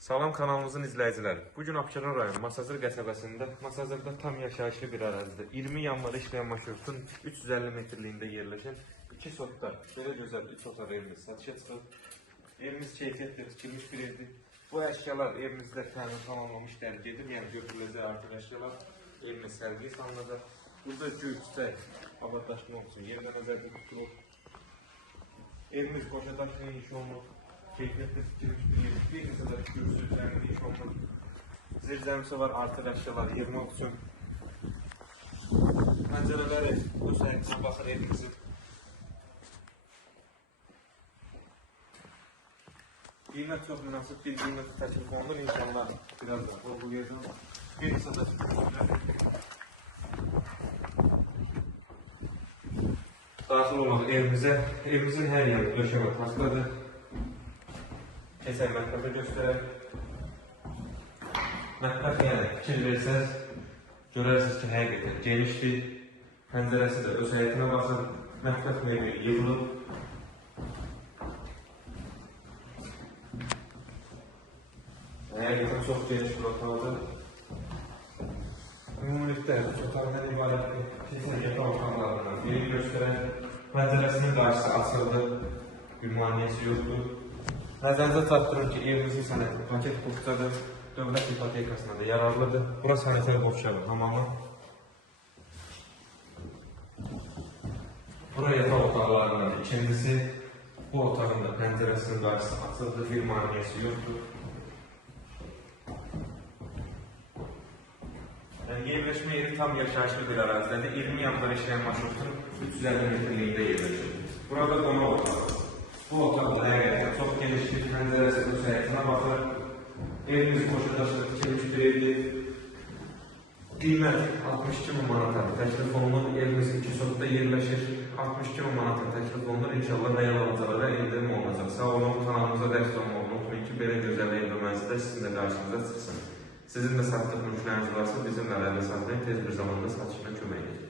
Salam kanalımızın izləyiciləri. Bugün Abşeron rayonu Masazır qəsəbəsində, Masazırda tam yaşayışlı bir ərazidə 20 yanvar işləyən marşrutun 350 metrliyində yerləşən 2 sotda belə gözəl 3 otaq evimiz satışa çıxıb. Evimiz keyfiyyətlə tikilmiş bir evdir. Bu əşyalar evimizdə təmin tamamlamış dərc edib, yəni götürüləcək artıq əşyalar evimiz sərgiyə salınacaq. Burada gül, çiçək, abadlaşmaq üçün yerdə nəzərdə tutulur. Evimiz boşa daşla inşa olunur. Keyfiyyətlə tikilmiş bir yer. Bir neçə də kürsü üzərində iş olunur. Zirzəmisi var, artıq əşyalar yığmaq üçün. Pəncərələri bu səhətinə baxır evimizin. Qiymət çox münasib bir qiymət təklif olunur. İnşallah birazdan vurgulayacağım. Bir neçə də kürsülər. Daxil olmaq evimizin hər yeri döşəmə taxtadır. Keçən mətbəxi göstərək. Mətbəx yəni fikir versəz, görərsiniz ki, həqiqətən genişdir. Pəncərəsi də öz həyətinə baxır. Mətbəx mebeli yığılıb. Həqiqətən çox geniş bir otaqdır. Ümumilikdə otaqdan ibarətdir. Keçən yatağı otaqlarından biri göstərək. Pəncərəsinin qarşısı açıldı. Bir maniyəsi yoxdur. Nəzərinizə çatdırın ki, evimizin sənəti paket boşcadır, dövlət ipotekasına da yararlıdır. Bura sənətər boşcadır tamamı. Bura yataq otaqlarından ikincisi, bu otağın da pəncərəsinin qarşısı açıldı, bir maniyəsi yoxdur. Yerləşmə yeri tam yaşayışlı bir ərazidədir. 20 yanvar işləyən marşrutun 350 metrliyində yerləşir. Burada qonaq otağı. Bu otaqda həqiqətən çox genişlik, pəncərəsi öz həyətinə baxır. Evimiz boşa daşla tikilmiş bir evdir. Qiymət 62.000 manata təklif olunur. Evimiz 2 sotda yerləşir. 62.000 manata təklif olunur. İnşallah real alacaqlara endirim olunacaq. Sağ olun, kanalımıza dəstək olmağı unutmayın ki, belə gözəl ev və mənzildə sizin də qarşınıza çıxsın. Sizin də satdıq mülkləriniz varsa bizimlə əlaqə saxlayın, tez bir zamanda satışına kömək edin.